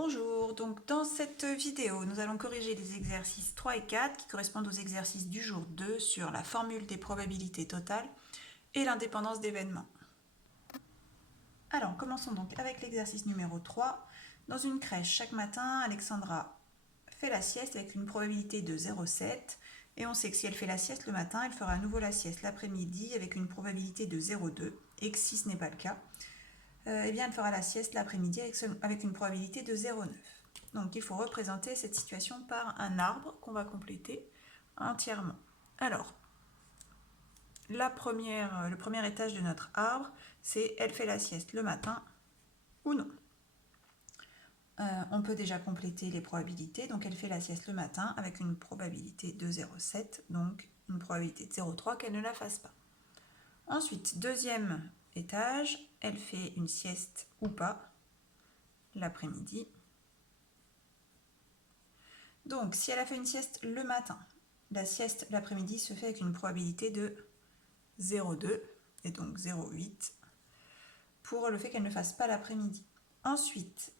Bonjour, donc dans cette vidéo, nous allons corriger les exercices 3 et 4 qui correspondent aux exercices du jour 2 sur la formule des probabilités totales et l'indépendance d'événements. Alors, commençons donc avec l'exercice numéro 3. Dans une crèche, chaque matin, Alexandra fait la sieste avec une probabilité de 0,7 et on sait que si elle fait la sieste le matin, elle fera à nouveau la sieste l'après-midi avec une probabilité de 0,2 et que si ce n'est pas le cas, eh bien elle fera la sieste l'après-midi avec une probabilité de 0,9. Donc il faut représenter cette situation par un arbre qu'on va compléter entièrement. Alors, le premier étage de notre arbre, c'est elle fait la sieste le matin ou non. On peut déjà compléter les probabilités. Donc elle fait la sieste le matin avec une probabilité de 0,7, donc une probabilité de 0,3 qu'elle ne la fasse pas. Ensuite, deuxième étage, elle fait une sieste ou pas l'après-midi. Donc, si elle a fait une sieste le matin, la sieste l'après-midi se fait avec une probabilité de 0,2 et donc 0,8 pour le fait qu'elle ne fasse pas l'après-midi. Ensuite,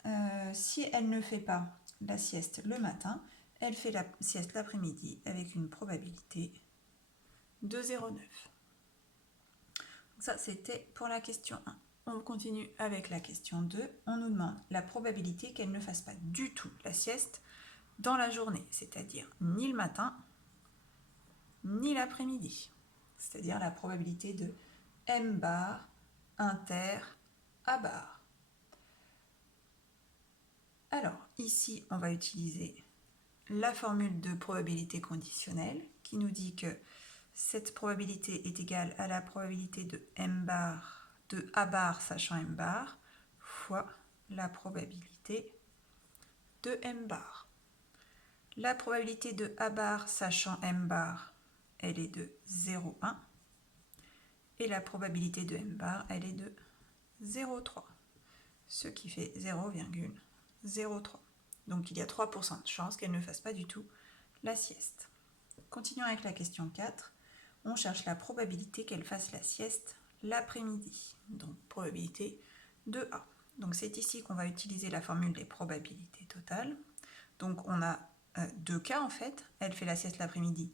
si elle ne fait pas la sieste le matin, elle fait la sieste l'après-midi avec une probabilité de 0,9. Ça, c'était pour la question 1. On continue avec la question 2. On nous demande la probabilité qu'elle ne fasse pas du tout la sieste dans la journée, c'est-à-dire ni le matin, ni l'après-midi. C'est-à-dire la probabilité de M bar inter A bar. Alors, ici, on va utiliser la formule de probabilité conditionnelle qui nous dit que cette probabilité est égale à la probabilité de M bar de A bar sachant M bar fois la probabilité de M bar. La probabilité de A bar sachant M bar, elle est de 0,1 et la probabilité de M bar, elle est de 0,3, ce qui fait 0,03. Donc il y a 3% de chance qu'elle ne fasse pas du tout la sieste. Continuons avec la question 4. On cherche la probabilité qu'elle fasse la sieste l'après-midi. Donc probabilité de A. Donc c'est ici qu'on va utiliser la formule des probabilités totales. Donc on a deux cas en fait. Elle fait la sieste l'après-midi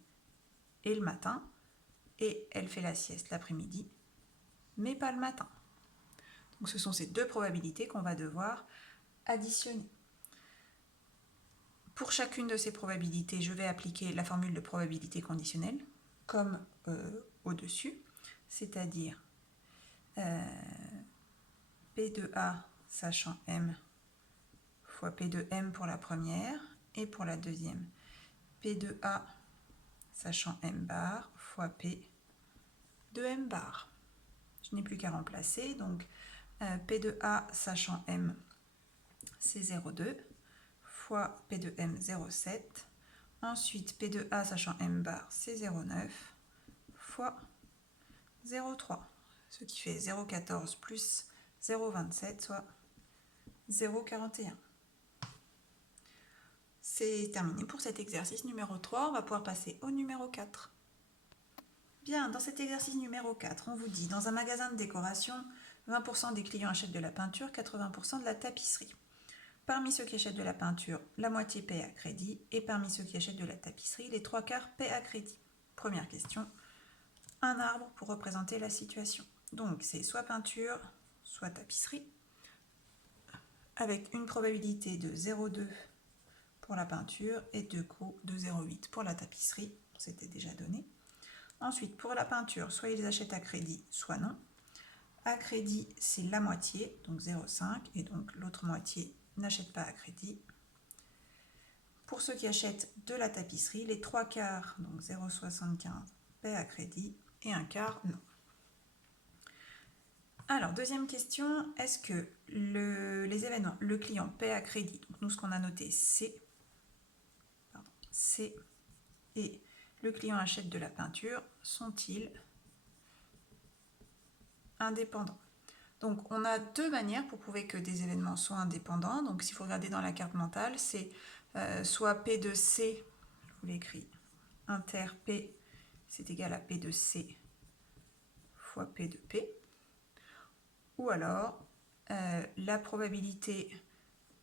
et le matin. Et elle fait la sieste l'après-midi, mais pas le matin. Donc ce sont ces deux probabilités qu'on va devoir additionner. Pour chacune de ces probabilités, je vais appliquer la formule de probabilité conditionnelle, comme au-dessus, c'est-à-dire P de A sachant M fois P de M pour la première, et pour la deuxième, P de A sachant M bar fois P de M bar. Je n'ai plus qu'à remplacer, donc P de A sachant M, c'est 0,2, fois P de M, 0,7. Ensuite, P de A sachant M bar, c'est 0,9, fois 0,3, ce qui fait 0,14 plus 0,27, soit 0,41. C'est terminé pour cet exercice numéro 3. On va pouvoir passer au numéro 4. Bien, dans cet exercice numéro 4, on vous dit, dans un magasin de décoration, 20% des clients achètent de la peinture, 80% de la tapisserie. Parmi ceux qui achètent de la peinture, la moitié paie à crédit, et parmi ceux qui achètent de la tapisserie, les 3/4 paient à crédit. Première question, un arbre pour représenter la situation. Donc c'est soit peinture, soit tapisserie, avec une probabilité de 0,2 pour la peinture et de 0,8 pour la tapisserie, c'était déjà donné. Ensuite, pour la peinture, soit ils achètent à crédit, soit non. À crédit, c'est la moitié, donc 0,5, et donc l'autre moitié n'achète pas à crédit. Pour ceux qui achètent de la tapisserie, les 3/4, donc 0,75, paient à crédit, et un quart, non. Alors, deuxième question, est-ce que les événements, le client paie à crédit, donc nous ce qu'on a noté, C, et le client achète de la peinture, sont-ils indépendants? Donc on a deux manières pour prouver que des événements sont indépendants. Donc s'il faut regarder dans la carte mentale, c'est soit P de C, je vous l'écris, inter P, c'est égal à P de C fois P de P. Ou alors la probabilité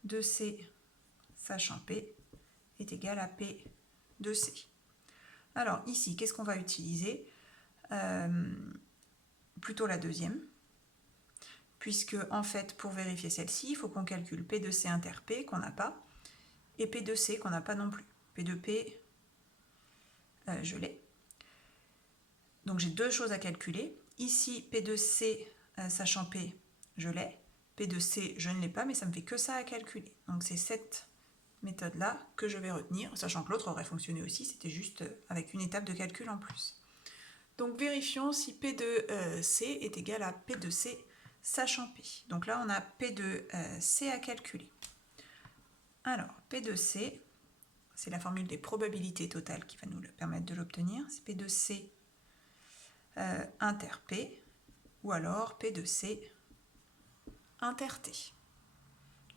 de C sachant P est égal à P de C. Alors ici, qu'est-ce qu'on va utiliser? Plutôt la deuxième, puisque en fait, pour vérifier celle-ci, il faut qu'on calcule P de C inter P, qu'on n'a pas, et P de C, qu'on n'a pas non plus. P de P, je l'ai. Donc j'ai deux choses à calculer. Ici, P de C sachant P, je l'ai. P de C, je ne l'ai pas, mais ça me fait que ça à calculer. Donc c'est cette méthode-là que je vais retenir, sachant que l'autre aurait fonctionné aussi, c'était juste avec une étape de calcul en plus. Donc vérifions si P de C est égal à P de C sachant P. Donc là, on a P de C à calculer. Alors, P de C, c'est la formule des probabilités totales qui va nous permettre de l'obtenir. C'est P de C inter P, ou alors P de C inter T.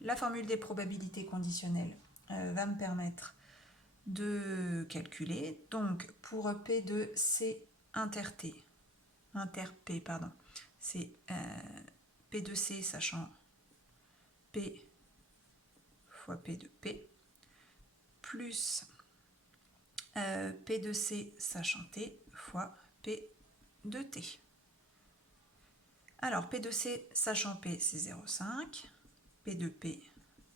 La formule des probabilités conditionnelles va me permettre de calculer. Donc, pour P de C inter P, pardon, c'est P de C sachant P fois P de P, plus P de C sachant T fois P de T. Alors, P de C sachant P, c'est 0,5, P de P,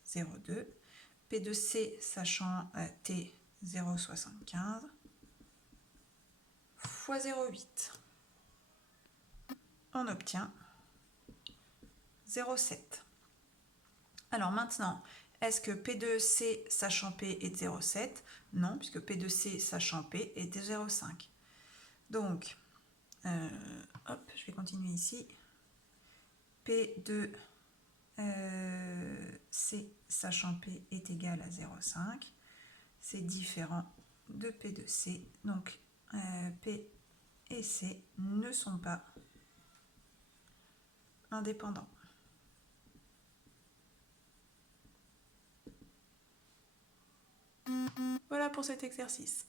0,2, P de C sachant T, 0,75, fois 0,8. On obtient 0,7. Alors maintenant, est-ce que P de C sachant P est de 0,7? Non, puisque P de C sachant P est de 0,5. Donc, hop, je vais continuer ici. P de C sachant P est égal à 0,5. C'est différent de P de C. Donc, P et C ne sont pas indépendants. Voilà pour cet exercice.